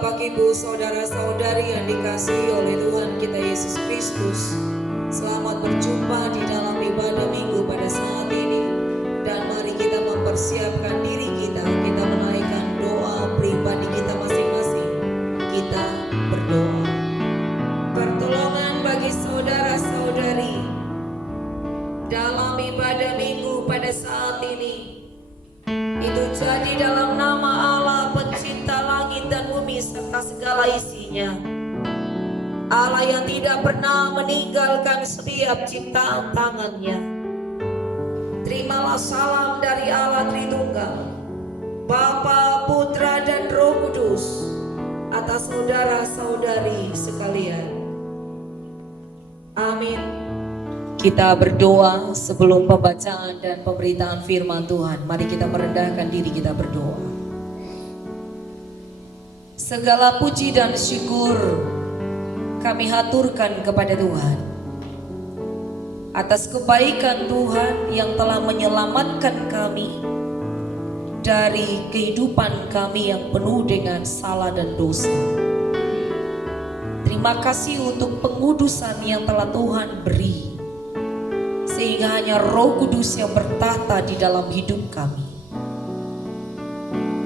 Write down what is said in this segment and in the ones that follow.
Bapak Ibu saudara-saudari yang dikasihi oleh Tuhan kita Yesus Kristus, selamat berjumpa di dalam ibadah minggu pada saat ini. Dan mari kita mempersiapkan diri kita menaikkan doa pribadi kita masing-masing. Kita berdoa. Pertolongan bagi saudara-saudari dalam ibadah minggu pada saat ini, itu jadi dalam nama Allah pencipta langit dan bumi serta segala isinya, Allah yang tidak pernah meninggalkan setiap ciptaan tangannya. Terimalah salam dari Allah Tritunggal, Bapa, Putra dan Roh Kudus atas saudara-saudari sekalian. Amin. Kita berdoa sebelum pembacaan dan pemberitaan firman Tuhan. Mari kita merendahkan diri, kita berdoa. Segala puji dan syukur kami haturkan kepada Tuhan atas kebaikan Tuhan yang telah menyelamatkan kami dari kehidupan kami yang penuh dengan salah dan dosa. Terima kasih untuk pengudusan yang telah Tuhan beri, sehingga hanya Roh Kudus yang bertahta di dalam hidup kami.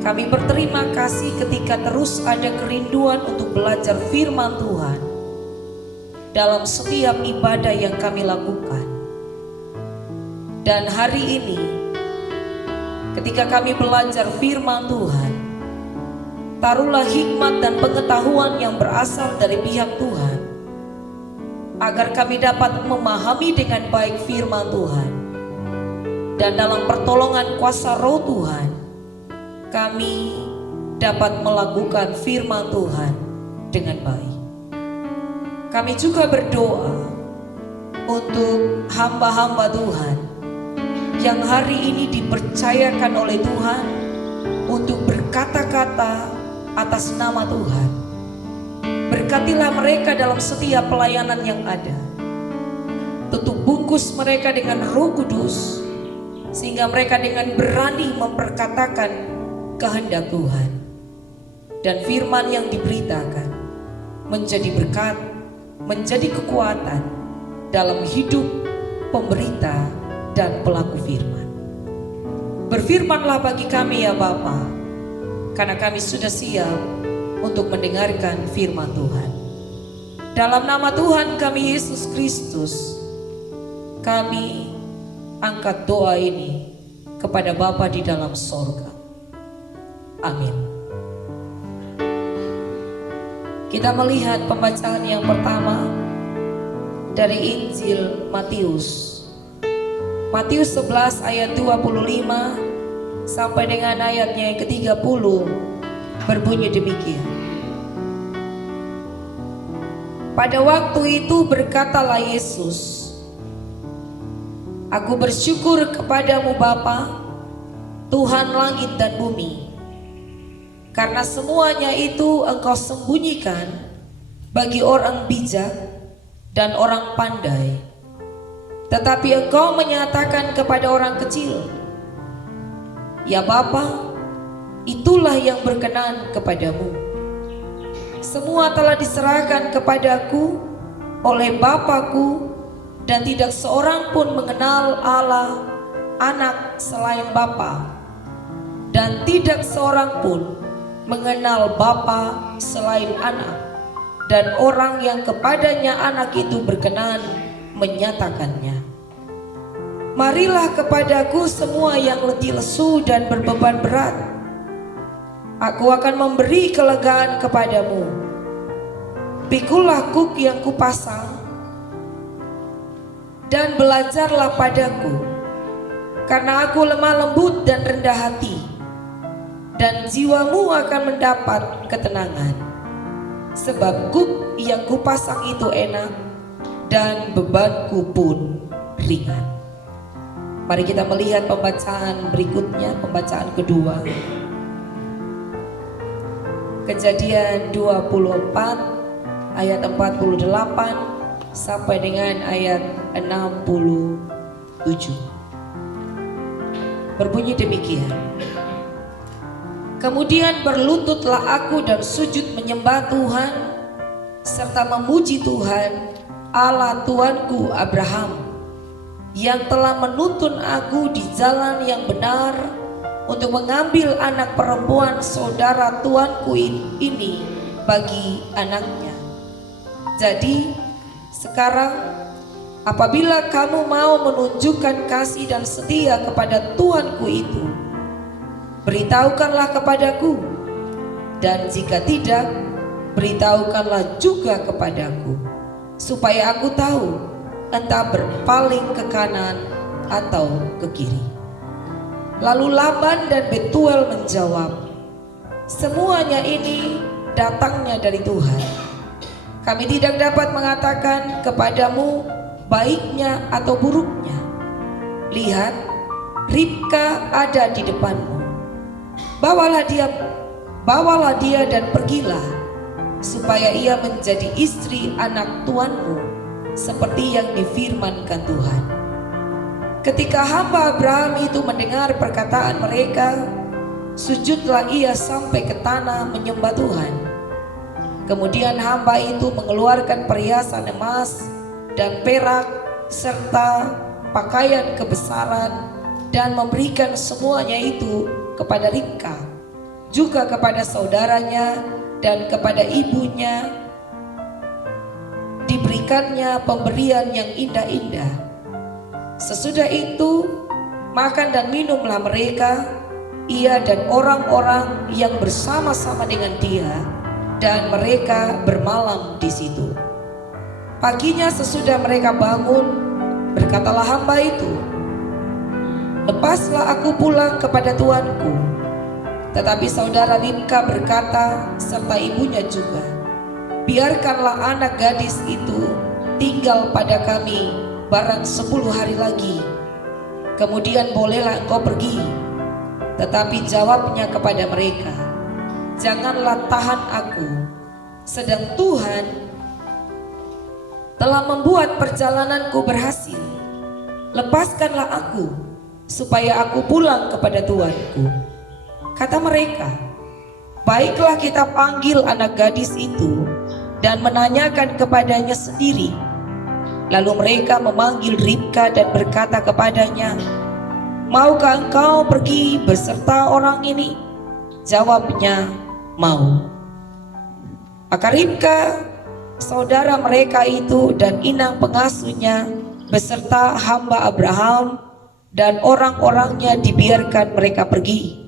Kami berterima kasih ketika terus ada kerinduan untuk belajar firman Tuhan dalam setiap ibadah yang kami lakukan. Dan hari ini, ketika kami belajar firman Tuhan, taruhlah hikmat dan pengetahuan yang berasal dari pihak Tuhan, agar kami dapat memahami dengan baik firman Tuhan. Dan dalam pertolongan kuasa Roh Tuhan, kami dapat melakukan firman Tuhan dengan baik. Kami juga berdoa untuk hamba-hamba Tuhan yang hari ini dipercayakan oleh Tuhan untuk berkata-kata atas nama Tuhan. Berkatilah mereka dalam setiap pelayanan yang ada. Tutup bungkus mereka dengan Roh Kudus, sehingga mereka dengan berani memperkatakan kehendak Tuhan. Dan firman yang diberitakan menjadi berkat, menjadi kekuatan dalam hidup pemberita dan pelaku firman. Berfirmanlah bagi kami ya Bapa, karena kami sudah siap untuk mendengarkan firman Tuhan. Dalam nama Tuhan kami Yesus Kristus, kami angkat doa ini kepada Bapa di dalam sorga. Amin. Kita melihat pembacaan yang pertama dari Injil Matius. Matius 11 ayat 25 sampai dengan ayatnya yang ke-30 berbunyi demikian. Pada waktu itu berkatalah Yesus, Aku bersyukur kepadamu Bapa, Tuhan langit dan bumi, karena semuanya itu Engkau sembunyikan bagi orang bijak dan orang pandai, tetapi Engkau menyatakan kepada orang kecil. Ya Bapa, itulah yang berkenan kepadamu. Semua telah diserahkan kepadaku oleh Bapa-Ku, dan tidak seorang pun mengenal Allah Anak selain Bapa, dan tidak seorang pun mengenal Bapa selain Anak, dan orang yang kepadanya Anak itu berkenan menyatakannya. Marilah kepadaku semua yang letih lesu dan berbeban berat, Aku akan memberi kelegaan kepadamu. Pikulah kuk yang kupasang, dan belajarlah padaku, karena aku lemah lembut dan rendah hati, dan jiwamu akan mendapat ketenangan. Sebab kuk yang kupasang itu enak, dan bebanku pun ringan. Mari kita melihat pembacaan berikutnya, pembacaan kedua. Kejadian 24 ayat 48 sampai dengan ayat 67. Berbunyi demikian. Kemudian berlututlah aku dan sujud menyembah Tuhan serta memuji Tuhan Allah Tuanku Abraham, yang telah menuntun aku di jalan yang benar untuk mengambil anak perempuan saudara tuanku ini bagi anaknya. Jadi sekarang apabila kamu mau menunjukkan kasih dan setia kepada tuanku itu, beritahukanlah kepadaku, dan jika tidak, beritahukanlah juga kepadaku, supaya aku tahu entah berpaling ke kanan atau ke kiri. Lalu Laban dan Betuel menjawab, semuanya ini datangnya dari Tuhan. Kami tidak dapat mengatakan kepadamu baiknya atau buruknya. Lihat, Ribka ada di depanmu. Bawalah dia dan pergilah, supaya ia menjadi istri anak tuanmu, seperti yang difirmankan Tuhan. Ketika hamba Abraham itu mendengar perkataan mereka, sujudlah ia sampai ke tanah menyembah Tuhan. Kemudian hamba itu mengeluarkan perhiasan emas dan perak serta pakaian kebesaran dan memberikan semuanya itu kepada Ribka, juga kepada saudaranya dan kepada ibunya. Diberikannya pemberian yang indah-indah. Sesudah itu makan dan minumlah mereka, ia dan orang-orang yang bersama-sama dengan dia, dan mereka bermalam di situ. Paginya sesudah mereka bangun, berkatalah hamba itu, lepaslah aku pulang kepada tuanku. Tetapi saudara Ribka berkata serta ibunya juga, biarkanlah anak gadis itu tinggal pada kami barang 10 hari lagi, kemudian bolehlah engkau pergi. Tetapi jawabnya kepada mereka, janganlah tahan aku, sedang Tuhan telah membuat perjalananku berhasil. Lepaskanlah aku, supaya aku pulang kepada tuanku. Kata mereka, baiklah kita panggil anak gadis itu dan menanyakan kepadanya sendiri. Lalu mereka memanggil Ribka dan berkata kepadanya, maukah engkau pergi beserta orang ini? Jawabnya, mau. Maka Ribka, saudara mereka itu dan inang pengasuhnya beserta hamba Abraham dan orang-orangnya dibiarkan mereka pergi.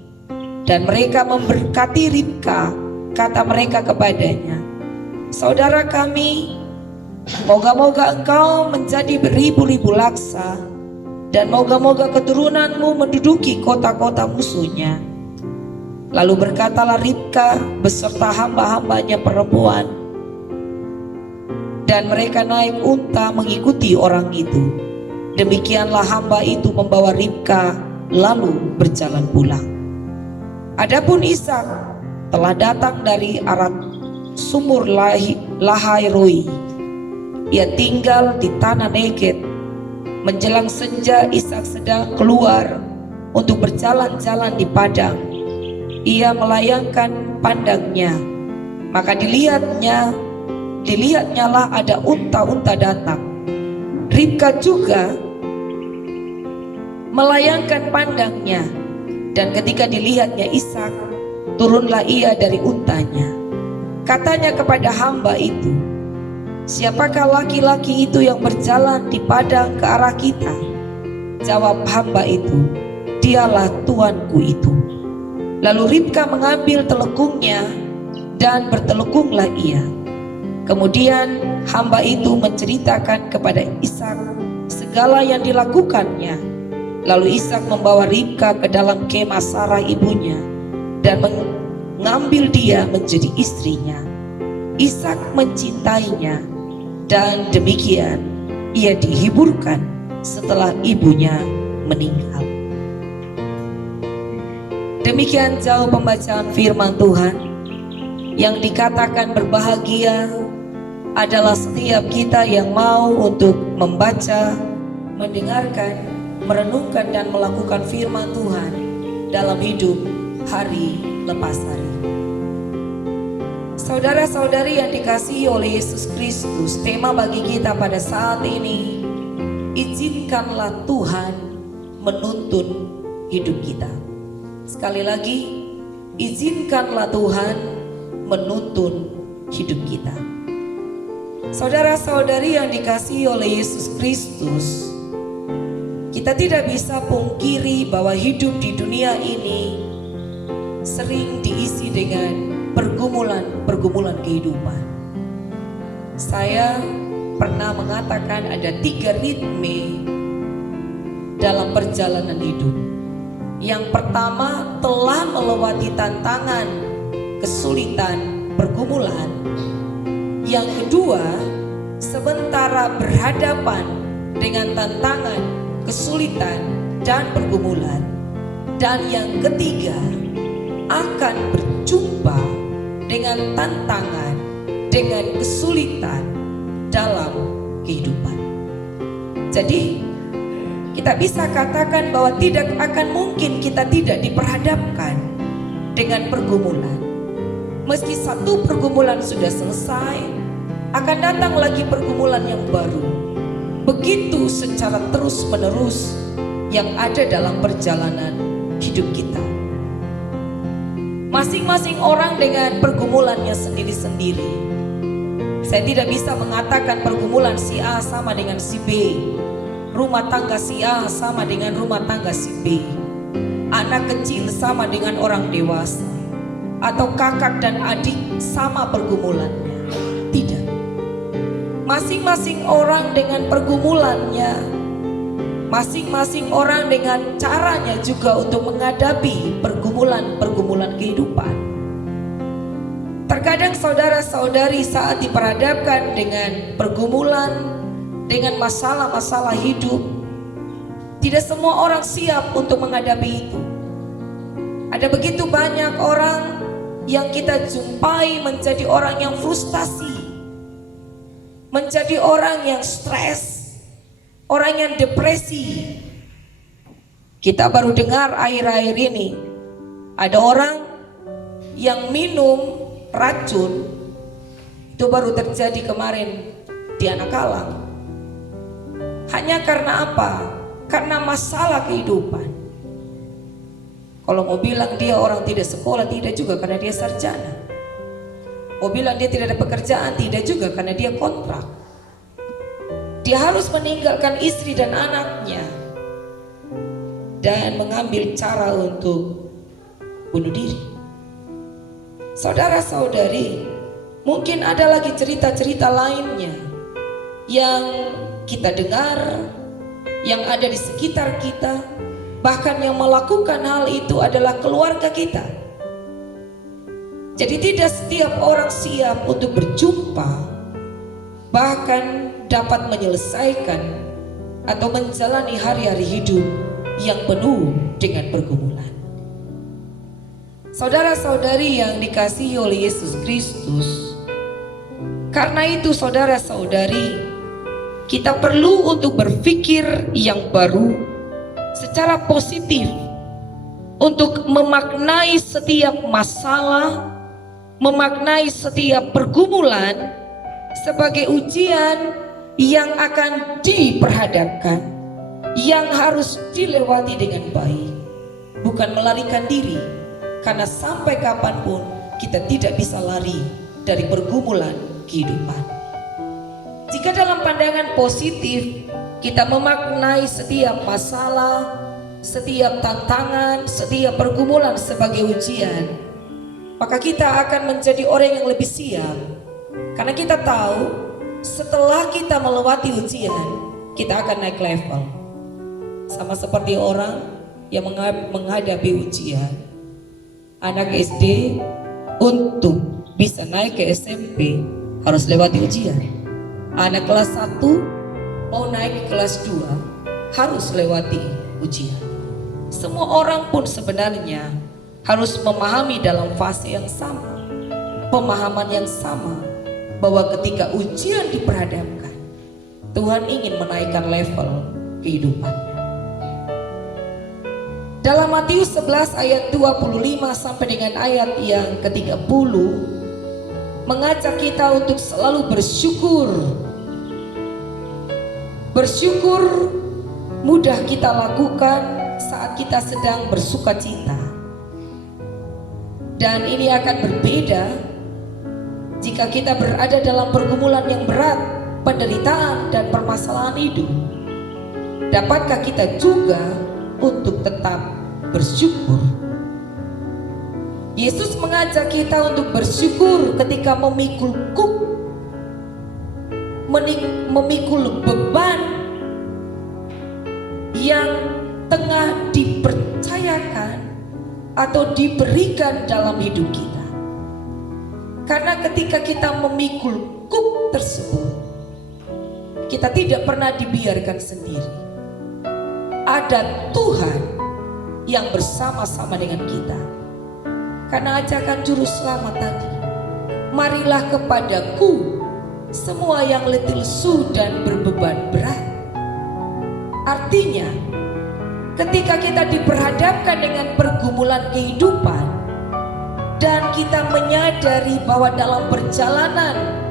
Dan mereka memberkati Ribka, kata mereka kepadanya, saudara kami, moga-moga engkau menjadi beribu-ribu laksa, dan moga-moga keturunanmu menduduki kota-kota musuhnya. Lalu berkatalah Ribka beserta hamba-hambanya perempuan, dan mereka naik unta mengikuti orang itu. Demikianlah hamba itu membawa Ribka lalu berjalan pulang. Adapun Ishak telah datang dari arah sumur Lahai-roi. Ia tinggal di tanah Negeb. Menjelang senja Ishak sedang keluar untuk berjalan-jalan di padang. Ia melayangkan pandangnya, maka dilihatnyalah ada unta-unta datang. Ribka juga melayangkan pandangnya, dan ketika dilihatnya Ishak, turunlah ia dari untanya. Katanya kepada hamba itu, siapakah laki-laki itu yang berjalan di padang ke arah kita? Jawab hamba itu, dialah tuanku itu. Lalu Ribka mengambil telekungnya dan bertelekunglah ia. Kemudian hamba itu menceritakan kepada Ishak segala yang dilakukannya. Lalu Ishak membawa Ribka ke dalam kemah Sarah ibunya dan mengambil dia menjadi istrinya. Ishak mencintainya, dan demikian ia dihiburkan setelah ibunya meninggal. Demikian jauh pembacaan firman Tuhan. Yang dikatakan berbahagia adalah setiap kita yang mau untuk membaca, mendengarkan, merenungkan dan melakukan firman Tuhan dalam hidup hari Lepasari. Saudara-saudari yang dikasihi oleh Yesus Kristus, tema bagi kita pada saat ini, izinkanlah Tuhan menuntun hidup kita. Sekali lagi, izinkanlah Tuhan menuntun hidup kita. Saudara-saudari yang dikasihi oleh Yesus Kristus, kita tidak bisa pungkiri bahwa hidup di dunia ini sering diisi dengan pergumulan-pergumulan kehidupan. Saya pernah mengatakan ada 3 ritme dalam perjalanan hidup. Yang pertama, telah melewati tantangan, kesulitan, pergumulan. Yang kedua, sementara berhadapan dengan tantangan, kesulitan, dan pergumulan. Dan yang ketiga, akan berjumpa dengan tantangan, dengan kesulitan dalam kehidupan. Jadi kita bisa katakan bahwa tidak akan mungkin kita tidak diperhadapkan dengan pergumulan. Meski satu pergumulan sudah selesai, akan datang lagi pergumulan yang baru. Begitu secara terus-menerus yang ada dalam perjalanan hidup kita. Masing-masing orang dengan pergumulannya sendiri-sendiri. Saya tidak bisa mengatakan pergumulan si A sama dengan si B, rumah tangga si A sama dengan rumah tangga si B, anak kecil sama dengan orang dewasa, atau kakak dan adik sama pergumulannya. Tidak. Masing-masing orang dengan pergumulannya, masing-masing orang dengan caranya juga untuk menghadapi pergumulan-pergumulan kehidupan. Terkadang saudara-saudari saat diperhadapkan dengan pergumulan, dengan masalah-masalah hidup, tidak semua orang siap untuk menghadapi itu. Ada begitu banyak orang yang kita jumpai menjadi orang yang frustasi, menjadi orang yang stres, orang yang depresi. Kita baru dengar akhir-akhir ini ada orang yang minum racun. Itu baru terjadi kemarin di Anak Kalang. Hanya karena apa? Karena masalah kehidupan. Kalau mau bilang dia orang tidak sekolah, tidak juga, karena dia sarjana. Mau bilang dia tidak ada pekerjaan, tidak juga, karena dia kontrak. Dia harus meninggalkan istri dan anaknya dan mengambil cara untuk bunuh diri. Saudara-saudari, mungkin ada lagi cerita-cerita lainnya yang kita dengar, yang ada di sekitar kita, bahkan yang melakukan hal itu adalah keluarga kita. Jadi tidak setiap orang siap untuk berjumpa, bahkan dapat menyelesaikan atau menjalani hari-hari hidup yang penuh dengan pergumulan. Saudara-saudari yang dikasihi oleh Yesus Kristus, karena itu saudara-saudari, kita perlu untuk berpikir yang baru secara positif, untuk memaknai setiap masalah, memaknai setiap pergumulan sebagai ujian yang akan diperhadapkan, yang harus dilewati dengan baik, bukan melarikan diri, karena sampai kapanpun kita tidak bisa lari dari pergumulan kehidupan. Jika dalam pandangan positif kita memaknai setiap masalah, setiap tantangan, setiap pergumulan sebagai ujian, maka kita akan menjadi orang yang lebih siap. Karena kita tahu setelah kita melewati ujian, kita akan naik level. Sama seperti orang yang menghadapi ujian. Anak SD untuk bisa naik ke SMP harus lewati ujian. Anak kelas 1 mau naik ke kelas 2 harus lewati ujian. Semua orang pun sebenarnya harus memahami dalam fase yang sama, pemahaman yang sama, bahwa ketika ujian diperhadapkan, Tuhan ingin menaikkan level kehidupan. Dalam Matius 11 ayat 25 sampai dengan ayat yang ke-30 mengajak kita untuk selalu bersyukur. Bersyukur mudah kita lakukan saat kita sedang bersuka cita. Dan ini akan berbeda jika kita berada dalam pergumulan yang berat, penderitaan dan permasalahan hidup. Dapatkah kita juga untuk tetap bersyukur? Yesus mengajak kita untuk bersyukur ketika memikul memikul beban yang tengah dipercayakan atau diberikan dalam hidup kita. Karena ketika kita memikul kuk tersebut, kita tidak pernah dibiarkan sendiri. Ada Tuhan yang bersama-sama dengan kita. Karena ajakan juru selamat tadi, marilah kepadaku semua yang letih lesu dan berbeban berat. Artinya, ketika kita diperhadapkan dengan pergumulan kehidupan dan kita menyadari bahwa dalam perjalanan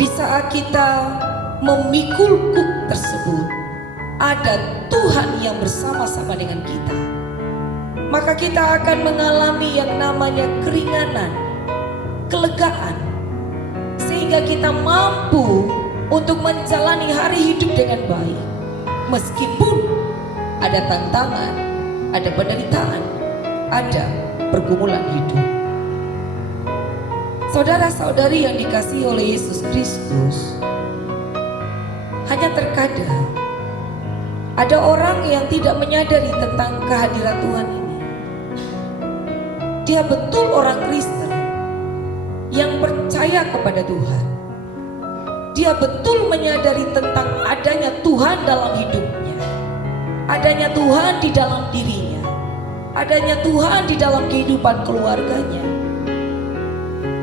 di saat kita memikul kuk tersebut ada Tuhan yang bersama-sama dengan kita, maka kita akan mengalami yang namanya keringanan, kelegaan, sehingga kita mampu untuk menjalani hari hidup dengan baik. Meskipun ada tantangan, ada penderitaan, ada pergumulan hidup. Saudara-saudari yang dikasihi oleh Yesus Kristus, hanya terkadang ada orang yang tidak menyadari tentang kehadiran Tuhan ini. Dia betul orang Kristen yang percaya kepada Tuhan. Dia betul menyadari tentang adanya Tuhan dalam hidupnya, adanya Tuhan di dalam dirinya, adanya Tuhan di dalam kehidupan keluarganya.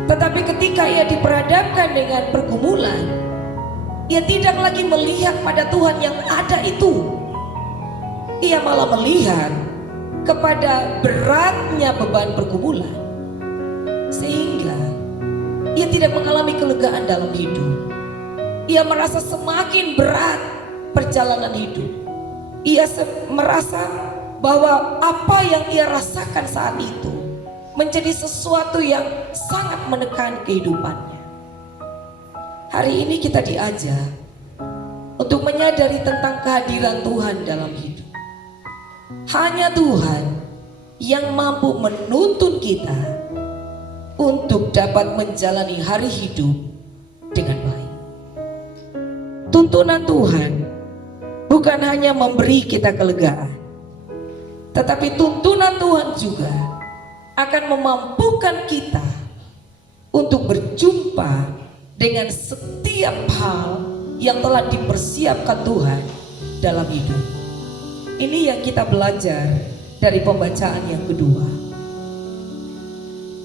Tetapi ketika ia diperhadapkan dengan pergumulan, ia tidak lagi melihat pada Tuhan yang ada itu. Ia malah melihat kepada beratnya beban pergumulan, sehingga ia tidak mengalami kelegaan dalam hidup. Ia merasa semakin berat perjalanan hidup. Ia merasa bahwa apa yang ia rasakan saat itu menjadi sesuatu yang sangat menekan kehidupannya. Hari ini kita diajak untuk menyadari tentang kehadiran Tuhan dalam hidup. Hanya Tuhan yang mampu menuntun kita untuk dapat menjalani hari hidup dengan baik. Tuntunan Tuhan bukan hanya memberi kita kelegaan, tetapi tuntunan Tuhan juga akan memampukan kita untuk berjumpa dengan setiap hal yang telah dipersiapkan Tuhan dalam hidup. Ini yang kita belajar dari pembacaan yang kedua.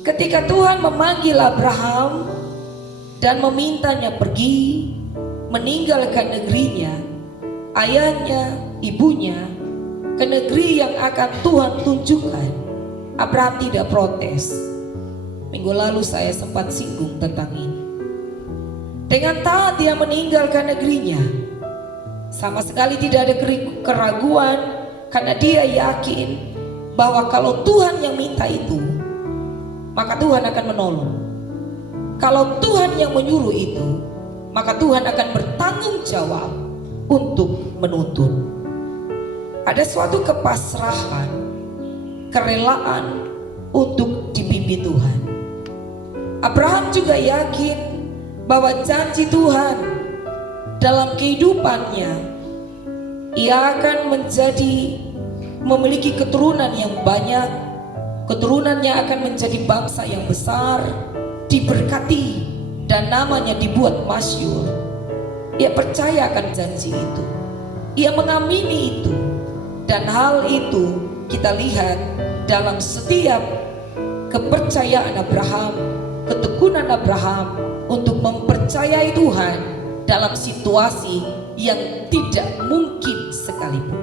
Ketika Tuhan memanggil Abraham dan memintanya pergi meninggalkan negerinya, ayahnya, ibunya, ke negeri yang akan Tuhan tunjukkan, Abraham tidak protes. Minggu lalu saya sempat singgung tentang ini. Dengan taat dia meninggalkan negerinya, sama sekali tidak ada keraguan, karena dia yakin bahwa kalau Tuhan yang minta itu, maka Tuhan akan menolong. Kalau Tuhan yang menyuruh itu, maka Tuhan akan bertanggung jawab untuk menuntun. Ada suatu kepasrahan, kerelaan untuk dipimpin Tuhan. Abraham juga yakin bahwa janji Tuhan dalam kehidupannya, ia akan memiliki keturunan yang banyak, keturunannya akan menjadi bangsa yang besar, diberkati, dan namanya dibuat masyhur. Ia percaya akan janji itu, ia mengamini itu, dan hal itu kita lihat dalam setiap kepercayaan Abraham, ketekunan Abraham untuk mempercayai Tuhan dalam situasi yang tidak mungkin sekalipun.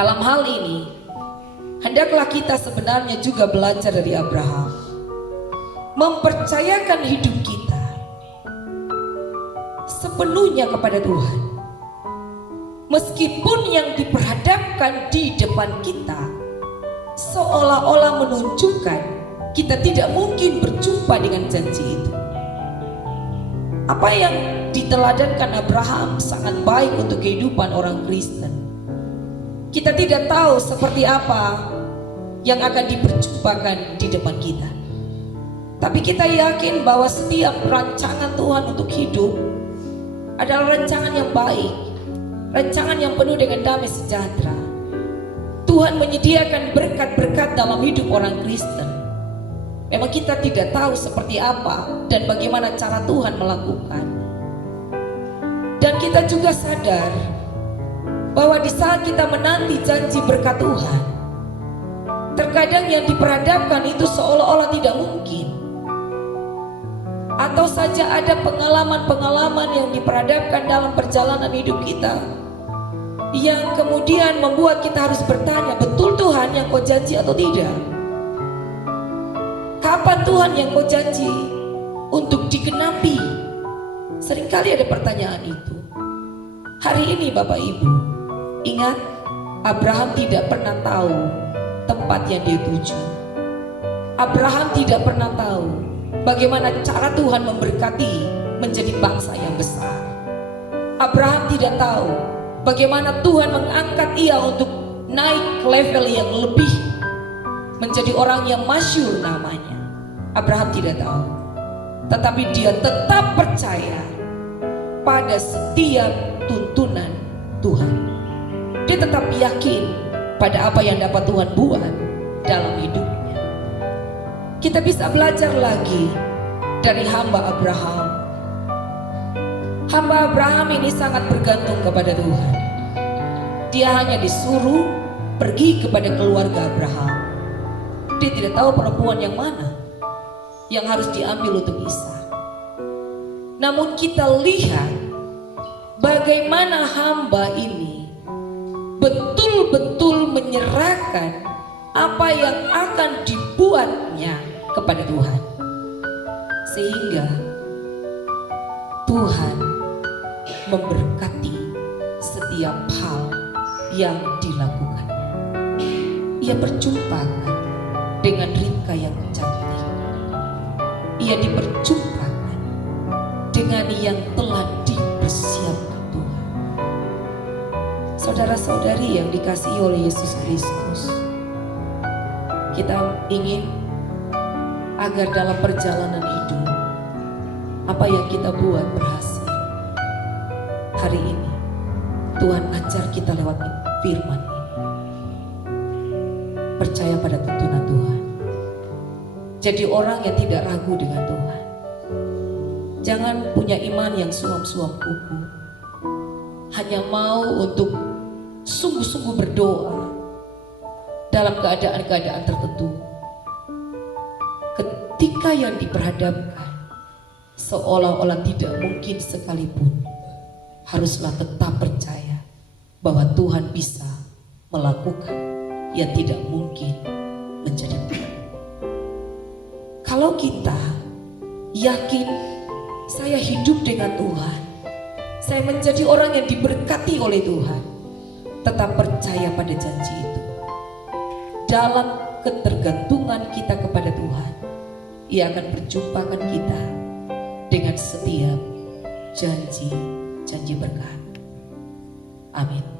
Dalam hal ini, hendaklah kita sebenarnya juga belajar dari Abraham, mempercayakan hidup kita sepenuhnya kepada Tuhan. Meskipun yang diperhadapkan di depan kita seolah-olah menunjukkan kita tidak mungkin berjumpa dengan janji itu. Apa yang diteladankan Abraham sangat baik untuk kehidupan orang Kristen. Kita tidak tahu seperti apa yang akan diperjumpakan di depan kita. Tapi kita yakin bahwa setiap rancangan Tuhan untuk hidup adalah rancangan yang baik, rancangan yang penuh dengan damai sejahtera. Tuhan menyediakan berkat-berkat dalam hidup orang Kristen. Memang kita tidak tahu seperti apa dan bagaimana cara Tuhan melakukan. Dan kita juga sadar bahwa di saat kita menanti janji berkat Tuhan, terkadang yang diperhadapkan itu seolah-olah tidak mungkin. Atau saja ada pengalaman-pengalaman yang diperhadapkan dalam perjalanan hidup kita, yang kemudian membuat kita harus bertanya, betul Tuhan yang kau janji atau tidak? Kapan Tuhan yang kau janji untuk digenapi? Seringkali ada pertanyaan itu. Hari ini Bapak Ibu, ingat, Abraham tidak pernah tahu tempat yang dia tuju. Abraham tidak pernah tahu bagaimana cara Tuhan memberkati menjadi bangsa yang besar. Abraham tidak tahu bagaimana Tuhan mengangkat ia untuk naik ke level yang lebih, menjadi orang yang masyhur namanya. Abraham tidak tahu, tetapi dia tetap percaya pada setiap tuntunan Tuhan. Dia tetap yakin pada apa yang dapat Tuhan buat dalam hidupnya. Kita bisa belajar lagi dari hamba Abraham. Hamba Abraham ini sangat bergantung kepada Tuhan. Dia hanya disuruh pergi kepada keluarga Abraham. Dia tidak tahu perempuan yang mana yang harus diambil untuk Ishak. Namun kita lihat bagaimana hamba ini betul-betul menyerahkan apa yang akan dibuatnya kepada Tuhan, sehingga Tuhan memberkati setiap hal yang dilakukannya. Ia berjumpakan dengan Ribka yang cantik. Ia diperjumpakan dengan yang telah dipersiapkan Tuhan. Saudara-saudari yang dikasihi oleh Yesus Kristus, kita ingin agar dalam perjalanan hidup apa yang kita buat berhasil. Hari ini Tuhan ajar kita lewat firman ini. Percaya pada tuntunan Tuhan. Jadi orang yang tidak ragu dengan Tuhan. Jangan punya iman yang suam-suam kuku. Hanya mau untuk sungguh-sungguh berdoa dalam keadaan-keadaan tertentu. Ketika yang diperhadapkan seolah-olah tidak mungkin sekalipun, haruslah tetap percaya bahwa Tuhan bisa melakukan yang tidak mungkin menjadi mungkin. Kalau kita yakin saya hidup dengan Tuhan, saya menjadi orang yang diberkati oleh Tuhan, tetap percaya pada janji itu. Dalam ketergantungan kita kepada Tuhan, Ia akan berjumpakan kita dengan setiap janji-janji berkat. Amin.